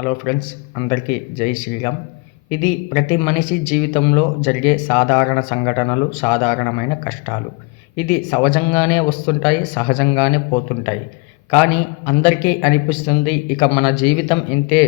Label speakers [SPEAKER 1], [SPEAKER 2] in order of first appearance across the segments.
[SPEAKER 1] Hello friends అందరికీ జై శ్రీరామ్. ఇది ప్రతి మనిషి జీవితంలో జరిగే సాధారణ సంఘటనలు సాధారణమైన కష్టాలు. ఇది సహజంగానే వస్తుంటాయి సహజంగానే పోతుంటాయి. కానీ అందరికీ అనిపిస్తుంది ఇక మన జీవితం ఇంతే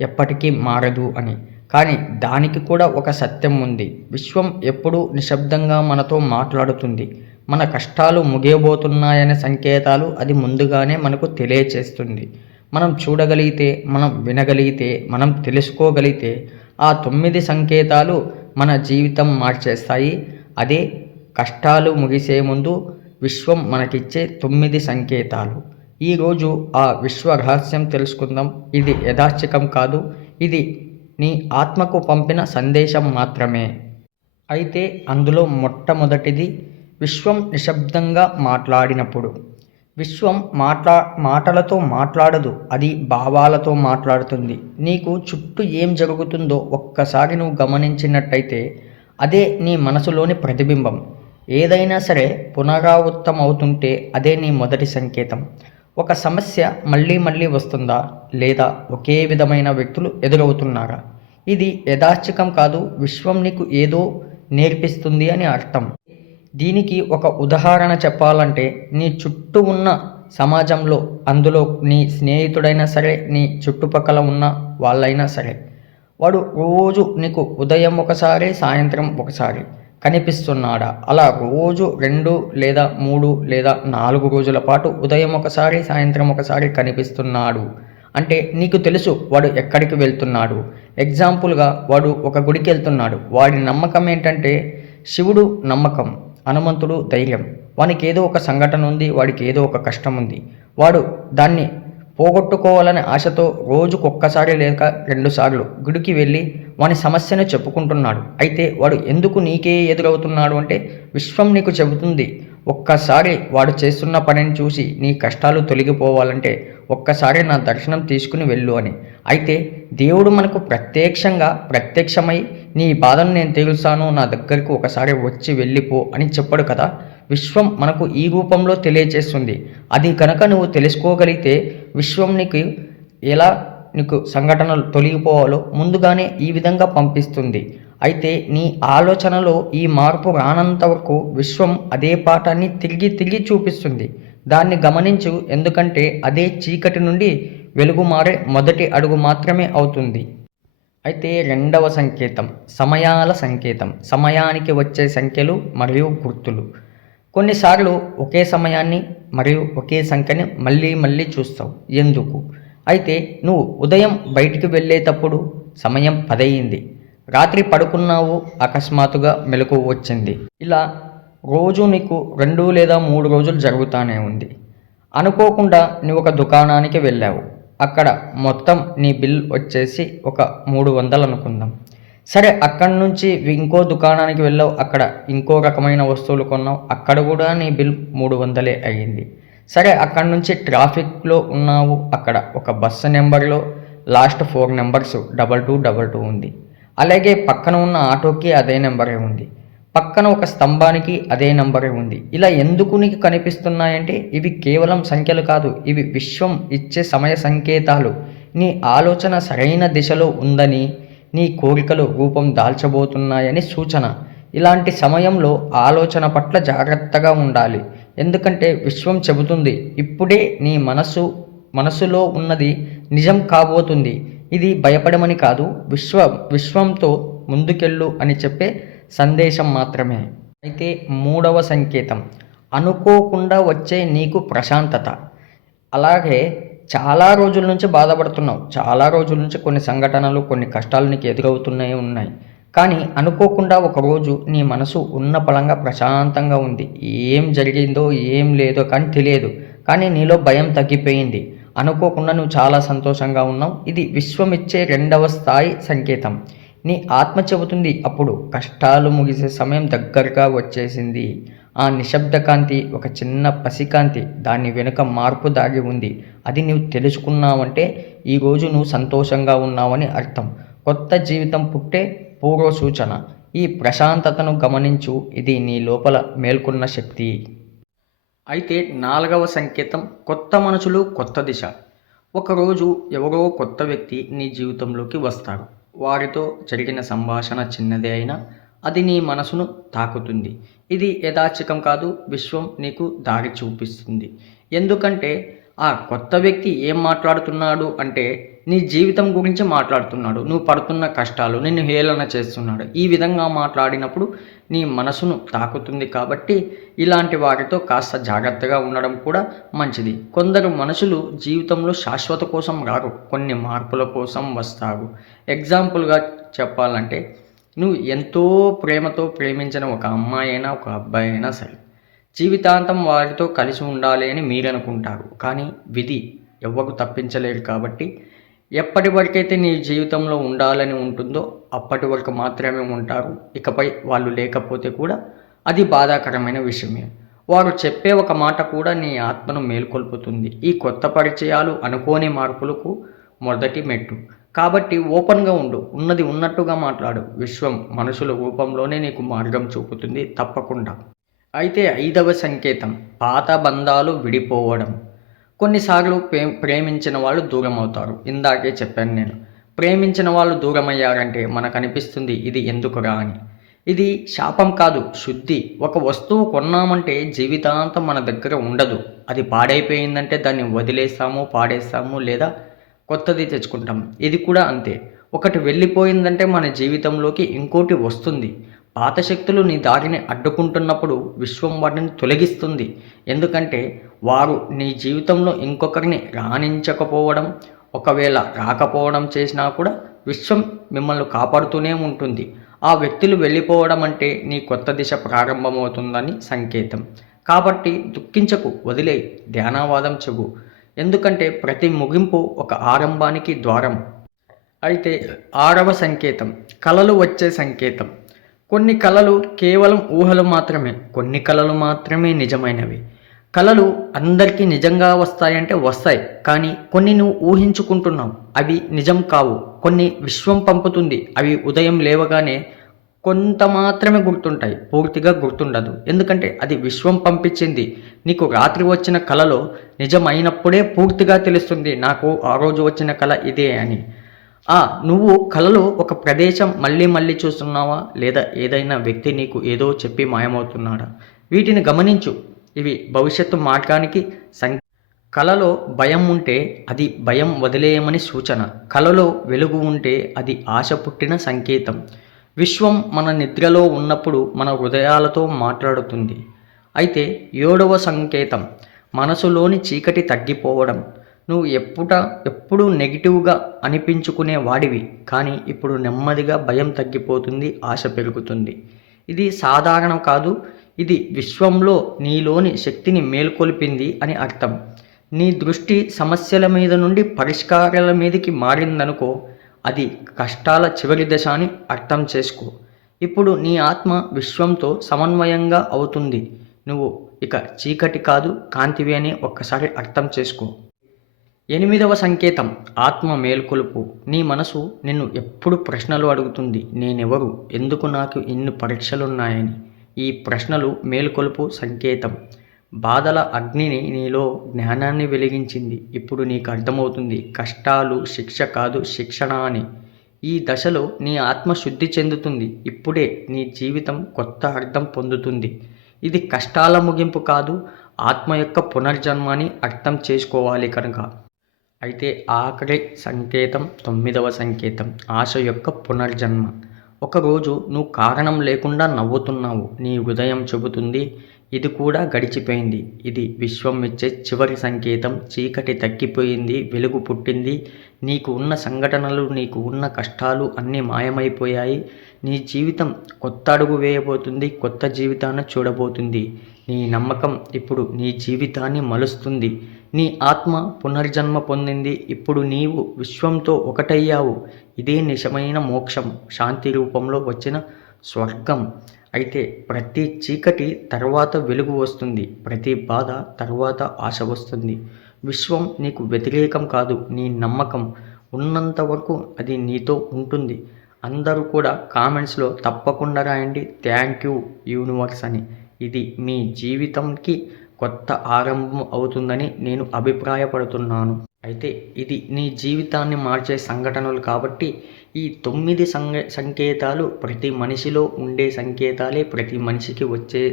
[SPEAKER 1] ఎప్పటికీ మారదు అని. కానీ దానికి కూడా ఒక సత్యం ఉంది. విశ్వం ఎప్పుడూ నిశ్శబ్దంగా మనతో మాట్లాడుతుంది. మన కష్టాలు ముగియబోతున్నాయనే సంకేతాలు అది ముందుగానే మనకు తెలియచేస్తుంది. మనం చూడగలిగితే మనం వినగలిగితే మనం తెలుసుకోగలిగితే ఆ తొమ్మిది సంకేతాలు మన జీవితం మార్చేస్తాయి. అదే కష్టాలు ముగిసే ముందు విశ్వం మనకిచ్చే తొమ్మిది సంకేతాలు. ఈరోజు ఆ విశ్వ రహస్యం తెలుసుకుందాం. ఇది యథాశ్చికం కాదు. ఇది నీ ఆత్మకు పంపిన సందేశం మాత్రమే. అయితే అందులో మొట్టమొదటిది విశ్వం నిశ్శబ్దంగా మాట్లాడినప్పుడు. విశ్వం మాట్లా మాటలతో మాట్లాడదు అది భావాలతో మాట్లాడుతుంది. నీకు చుట్టూ ఏం జరుగుతుందో ఒక్కసారి నువ్వు గమనించినట్టయితే అదే నీ మనసులోని ప్రతిబింబం. ఏదైనా సరే పునరావృతం అవుతుంటే అదే నీ మొదటి సంకేతం. ఒక సమస్య మళ్ళీ మళ్ళీ వస్తుందా? లేదా ఒకే విధమైన వ్యక్తులు ఎదురవుతున్నారా? ఇది యథాచికం కాదు విశ్వం నీకు ఏదో నేర్పిస్తుంది అని అర్థం. దీనికి ఒక ఉదాహరణ చెప్పాలంటే నీ చుట్టూ ఉన్న సమాజంలో అందులో నీ స్నేహితుడైనా సరే నీ చుట్టుపక్కల ఉన్న వాళ్ళైనా సరే వాడు రోజు నీకు ఉదయం ఒకసారి సాయంత్రం ఒకసారి కనిపిస్తున్నాడా? అలా రోజు రెండు లేదా మూడు లేదా నాలుగు రోజుల పాటు ఉదయం ఒకసారి సాయంత్రం ఒకసారి కనిపిస్తున్నాడు. అంటే నీకు తెలుసు వాడు ఎక్కడికి వెళ్తున్నాడు. ఎగ్జాంపుల్గా వాడు ఒక గుడికి వెళ్తున్నాడు. వాడి నమ్మకం ఏంటంటే శివుడు నమ్మకం. హనుమంతుడు ధైర్యం. వానికి ఏదో ఒక సంఘటన ఉంది వాడికి ఏదో ఒక కష్టం ఉంది వాడు దాన్ని పోగొట్టుకోవాలనే ఆశతో రోజుకొక్కసారి లేక రెండుసార్లు గుడికి వెళ్ళి వాని సమస్యను చెప్పుకుంటున్నాడు. అయితే వాడు ఎందుకు నీకే ఎదురవుతున్నాడు అంటే విశ్వం నీకు చెబుతుంది. ఒక్కసారి వాడు చేస్తున్న పనిని చూసి నీ కష్టాలు తొలగిపోవాలంటే ఒక్కసారి నా దర్శనం తీసుకుని వెళ్ళు అని. అయితే దేవుడు మనకు ప్రత్యక్షంగా ప్రత్యక్షమై నీ బాధను నేను తెలుస్తాను నా దగ్గరకు ఒకసారి వచ్చి వెళ్ళిపో అని చెప్పడు కదా. విశ్వం మనకు ఈ రూపంలో తెలియజేస్తుంది. అది కనుక నువ్వు తెలుసుకోగలిగితే విశ్వం నీకు ఎలా నీకు సంఘటనలు తొలగిపోవాలో ముందుగానే ఈ విధంగా పంపిస్తుంది. అయితే నీ ఆలోచనలో ఈ మార్పు రానంత వరకు విశ్వం అదే పాఠాన్ని తిరిగి తిరిగి చూపిస్తుంది. దాన్ని గమనించు ఎందుకంటే అదే చీకటి నుండి వెలుగు మారే మొదటి అడుగు మాత్రమే అవుతుంది. అయితే రెండవ సంకేతం సమయాల సంకేతం సమయానికి వచ్చే సంఖ్యలు మరియు గుర్తులు. కొన్నిసార్లు ఒకే సమయాన్ని మరియు ఒకే సంఖ్యని మళ్ళీ మళ్ళీ చూస్తావు. ఎందుకు? అయితే నువ్వు ఉదయం బయటికి వెళ్ళేటప్పుడు సమయం పదయింది రాత్రి పడుకున్నావు అకస్మాత్తుగా మెలకు వచ్చింది. ఇలా రోజు నీకు రెండు లేదా మూడు రోజులు జరుగుతూనే ఉంది. అనుకోకుండా నువ్వు ఒక దుకాణానికి వెళ్ళావు. అక్కడ మొత్తం నీ బిల్ వచ్చేసి ఒక మూడు వందలు అనుకుందాం. సరే అక్కడి నుంచి ఇంకో దుకాణానికి వెళ్ళావు అక్కడ ఇంకో రకమైన వస్తువులు కొన్నావు అక్కడ కూడా నీ బిల్ మూడు వందలే అయ్యింది. సరే అక్కడి నుంచి ట్రాఫిక్లో ఉన్నావు అక్కడ ఒక బస్సు నెంబర్లో last four numbers double two double two ఉంది. అలాగే పక్కన ఉన్న ఆటోకి అదే నెంబరే ఉంది. పక్కన ఒక స్తంభానికి అదే నంబరే ఉంది. ఇలా ఎందుకు నీకు కనిపిస్తున్నాయంటే ఇవి కేవలం సంఖ్యలు కాదు ఇవి విశ్వం ఇచ్చే సమయ సంకేతాలు. నీ ఆలోచన సరైన దిశలో ఉందని నీ కోరికలు రూపం దాల్చబోతున్నాయని సూచన. ఇలాంటి సమయంలో ఆలోచన పట్ల జాగ్రత్తగా ఉండాలి. ఎందుకంటే విశ్వం చెబుతుంది ఇప్పుడే నీ మనసు మనసులో ఉన్నది నిజం కాబోతుంది. ఇది భయపడమని కాదు విశ్వ విశ్వంతో ముందుకెళ్ళు అని చెప్పే సందేశం మాత్రమే. అయితే మూడవ సంకేతం. అనుకోకుండా వచ్చే నీకు ప్రశాంతత. అలాగే చాలా రోజుల నుంచి బాధపడుతున్నావు. చాలా రోజుల నుంచి కొన్ని సంఘటనలు కొన్ని కష్టాలు నీకు ఎదురవుతున్నాయి ఉన్నాయి. కానీ అనుకోకుండా ఒకరోజు నీ మనసు ఉన్న పలంగా ప్రశాంతంగా ఉంది. ఏం జరిగిందో ఏం లేదో కానీ తెలియదు. కానీ నీలో భయం తగ్గిపోయింది. అనుకోకుండా నువ్వు చాలా సంతోషంగా ఉన్నావు. ఇది విశ్వమిచ్చే రెండవ స్థాయి సంకేతం. నీ ఆత్మ చెబుతుంది. అప్పుడు కష్టాలు ముగిసే సమయం దగ్గరగా వచ్చేసింది. ఆ నిశ్శబ్ద కాంతి ఒక చిన్న పసికాంతి దాని వెనుక మార్పు దాగి ఉంది. అది నువ్వు తెలుసుకున్నావంటే ఈరోజు నువ్వు సంతోషంగా ఉన్నావని అర్థం. కొత్త జీవితం పుట్టే పూర్వ సూచన ఈ ప్రశాంతతను గమనించు. ఇది నీ లోపల మేల్కొన్న శక్తి. అయితే నాలుగవ సంకేతం కొత్త మనుషులు కొత్త దిశ. ఒకరోజు ఎవరో కొత్త వ్యక్తి నీ జీవితంలోకి వస్తారు. వారితో జరిగిన సంభాషణ చిన్నదే అయినా అది నీ మనసును తాకుతుంది. ఇది యథాచికం కాదు విశ్వం నీకు దారి చూపిస్తుంది. ఎందుకంటే ఆ కొత్త వ్యక్తి ఏం మాట్లాడుతున్నాడు అంటే నీ జీవితం గురించి మాట్లాడుతున్నాడు. నువ్వు పడుతున్న కష్టాలు నిన్ను హేళన చేస్తున్నాడు. ఈ విధంగా మాట్లాడినప్పుడు నీ మనసును తాకుతుంది కాబట్టి ఇలాంటి వారితో కాస్త జాగ్రత్తగా ఉండడం కూడా మంచిది. కొందరు మనుషులు జీవితంలో శాశ్వత కోసం రారు కొన్ని మార్పుల కోసం వస్తారు. ఎగ్జాంపుల్గా చెప్పాలంటే నువ్వు ఎంతో ప్రేమతో ప్రేమించిన ఒక అమ్మాయి అయినా ఒక అబ్బాయి అయినా సరే జీవితాంతం వారితో కలిసి ఉండాలి అని మీరు అనుకుంటారు కానీ విధి ఎవ్వరు తప్పించలేరు కాబట్టి ఎప్పటి వరకైతే నీ జీవితంలో ఉండాలని ఉంటుందో అప్పటి వరకు మాత్రమే ఉంటారు. ఇకపై వాళ్ళు లేకపోతే కూడా అది బాధాకరమైన విషయమే. వారు చెప్పే ఒక మాట కూడా నీ ఆత్మను మేల్కొల్పుతుంది. ఈ కొత్త పరిచయాలు అనుకోని మార్పులకు మొదటి మెట్టు. కాబట్టి ఓపెన్గా ఉండు. ఉన్నది ఉన్నట్టుగా మాట్లాడు. విశ్వం మనుషుల రూపంలోనే నీకు మార్గం చూపుతుంది తప్పకుండా. అయితే ఐదవ సంకేతం. పాత బంధాలు విడిపోవడం. కొన్నిసార్లు ప్రే ప్రేమించిన వాళ్ళు దూరం అవుతారు ఇందాకే చెప్పాను నేను. ప్రేమించిన వాళ్ళు దూరం అయ్యారంటే మనకు అనిపిస్తుంది ఇది ఎందుకురా అని. ఇది శాపం కాదు శుద్ధి. ఒక వస్తువు కొన్నామంటే జీవితాంతం మన దగ్గర ఉండదు. అది పాడైపోయిందంటే దాన్ని వదిలేస్తాము పాడేస్తాము లేదా కొత్తది తెచ్చుకుంటాం. ఇది కూడా అంతే. ఒకటి వెళ్ళిపోయిందంటే మన జీవితంలోకి ఇంకోటి వస్తుంది. పాత శక్తులు నీ దారిని అడ్డుకుంటున్నప్పుడు విశ్వం వాటిని తొలగిస్తుంది. ఎందుకంటే వారు నీ జీవితంలో ఇంకొకరిని రాణించకపోవడం ఒకవేళ రాకపోవడం చేసినా కూడా విశ్వం మిమ్మల్ని కాపాడుతూనే ఉంటుంది. ఆ వ్యక్తులు వెళ్ళిపోవడం అంటే నీ కొత్త దిశ ప్రారంభమవుతుందని సంకేతం. కాబట్టి దుఃఖించకు వదిలే ధ్యానావాదం చెబు ఎందుకంటే ప్రతి ముగింపు ఒక ఆరంభానికి ద్వారం. అయితే ఆరవ సంకేతం కలలు వచ్చే సంకేతం. కొన్ని కళలు కేవలం ఊహలు మాత్రమే కొన్ని కళలు మాత్రమే నిజమైనవి. కళలు అందరికీ నిజంగా వస్తాయంటే వస్తాయి. కానీ కొన్ని నువ్వు ఊహించుకుంటున్నావు. అవి నిజం కావు. కొన్ని విశ్వం పంపుతుంది. అవి ఉదయం లేవగానే కొంత మాత్రమే గుర్తుంటాయి. పూర్తిగా గుర్తుండదు. ఎందుకంటే అది విశ్వం పంపించింది. నీకు రాత్రి వచ్చిన కళలో నిజమైనప్పుడే పూర్తిగా తెలుస్తుంది. నాకు ఆ రోజు వచ్చిన కళ ఇదే అని. నువ్వు కళలో ఒక ప్రదేశం మళ్ళీ మళ్ళీ చూస్తున్నావా? లేదా ఏదైనా వ్యక్తి నీకు ఏదో చెప్పి మాయమవుతున్నాడా? వీటిని గమనించు. ఇవి భవిష్యత్తు మార్గానికి సం కలలో భయం ఉంటే అది భయం వదిలేయమని సూచన. కలలో వెలుగు ఉంటే అది ఆశ పుట్టిన సంకేతం. విశ్వం మన నిద్రలో ఉన్నప్పుడు మన హృదయాలతో మాట్లాడుతుంది. అయితే ఏడవ సంకేతం మనసులోని చీకటి తగ్గిపోవడం. నువ్వు ఎప్పుట ఎప్పుడు నెగిటివ్గా అనిపించుకునే వాడివి కానీ ఇప్పుడు నెమ్మదిగా భయం తగ్గిపోతుంది ఆశ పెరుగుతుంది. ఇది సాధారణం కాదు ఇది విశ్వంలో నీలోని శక్తిని మేల్కొల్పింది అని అర్థం. నీ దృష్టి సమస్యల మీద నుండి పరిష్కారాల మీదకి మారిందనుకో అది కష్టాల చివరి దశ అని అర్థం చేసుకో. ఇప్పుడు నీ ఆత్మ విశ్వంతో సమన్వయంగా అవుతుంది. నువ్వు ఇక చీకటి కాదు కాంతివి అని ఒక్కసారి అర్థం చేసుకో. ఎనిమిదవ సంకేతం ఆత్మ మేల్కొలుపు. నీ మనసు నిన్ను ఎప్పుడు ప్రశ్నలు అడుగుతుంది? నేనెవరు? ఎందుకు నాకు ఇన్ని పరీక్షలున్నాయని? ఈ ప్రశ్నలు మేల్కొలుపు సంకేతం. బాధల అగ్నిని నీలో జ్ఞానాన్ని వెలిగించింది. ఇప్పుడు నీకు అర్థమవుతుంది. కష్టాలు శిక్ష కాదు శిక్షణ అని. ఈ దశలో నీ ఆత్మ శుద్ధి చెందుతుంది. ఇప్పుడే నీ జీవితం కొత్త అర్థం పొందుతుంది. ఇది కష్టాల ముగింపు కాదు ఆత్మ యొక్క పునర్జన్మని అర్థం చేసుకోవాలి కనుక. అయితే ఆఖరి సంకేతం తొమ్మిదవ సంకేతం. ఆశ యొక్క పునర్జన్మ. ఒకరోజు నువ్వు కారణం లేకుండా నవ్వుతున్నావు. నీ హృదయం చెబుతుంది ఇది కూడా గడిచిపోయింది. ఇది విశ్వం ఇచ్చే చివరి సంకేతం. చీకటి తగ్గిపోయింది వెలుగు పుట్టింది. నీకు ఉన్న సంఘటనలు నీకు ఉన్న కష్టాలు అన్నీ మాయమైపోయాయి. నీ జీవితం కొత్త అడుగు వేయబోతుంది కొత్త జీవితాన్ని చూడబోతుంది. నీ నమ్మకం ఇప్పుడు నీ జీవితాన్ని మలుస్తుంది. నీ ఆత్మ పునర్జన్మ పొందింది. ఇప్పుడు నీవు విశ్వంతో ఒకటయ్యావు. ఇదే నిజమైన మోక్షం. శాంతి రూపంలో వచ్చిన స్వర్గం. అయితే ప్రతి చీకటి తర్వాత వెలుగు వస్తుంది. ప్రతి బాధ తర్వాత ఆశ వస్తుంది. విశ్వం నీకు వ్యతిరేకం కాదు. నీ నమ్మకం ఉన్నంత వరకు అది నీతో ఉంటుంది. అందరూ కూడా కామెంట్స్లో తప్పకుండా రాయండి. థ్యాంక్ యూ యూనివర్స్ అని. ఇది మీ జీవితంకి కొత్త ఆరంభం అవుతుందని నేను అభిప్రాయపడుతున్నాను. అయితే ఇది నీ జీవితాన్ని మార్చే సంఘటనలు కాబట్టి ఈ తొమ్మిది సంగ సంకేతాలు ప్రతి మనిషిలో ఉండే సంకేతాలే ప్రతి మనిషికి వచ్చే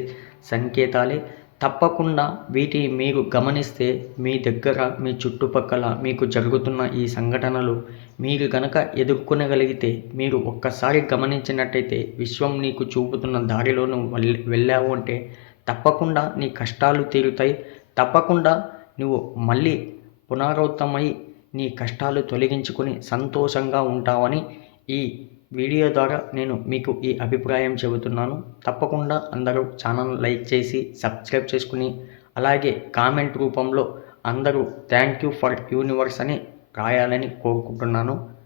[SPEAKER 1] సంకేతాలే. తప్పకుండా వీటిని మీరు గమనిస్తే మీ దగ్గర మీ చుట్టుపక్కల మీకు జరుగుతున్న ఈ సంఘటనలు మీరు గనక ఎదుర్కొనగలిగితే మీరు ఒక్కసారి గమనించినట్టయితే విశ్వం నీకు చూపుతున్న దారిలో నువ్వు వెళ్ళ- వెళ్ళావు అంటే తప్పకుండా నీ కష్టాలు తీరుతాయి. తప్పకుండా నువ్వు మళ్ళీ పునరావృతమై నీ కష్టాలు తొలగించుకొని సంతోషంగా ఉంటావని ఈ వీడియో ద్వారా నేను మీకు ఈ అభిప్రాయం చెబుతున్నాను. తప్పకుండా అందరూ ఛానల్ లైక్ చేసి సబ్స్క్రైబ్ చేసుకుని అలాగే కామెంట్ రూపంలో అందరూ థ్యాంక్ యూ ఫర్ యూనివర్స్ అని రాయాలని కోరుకుంటున్నాను.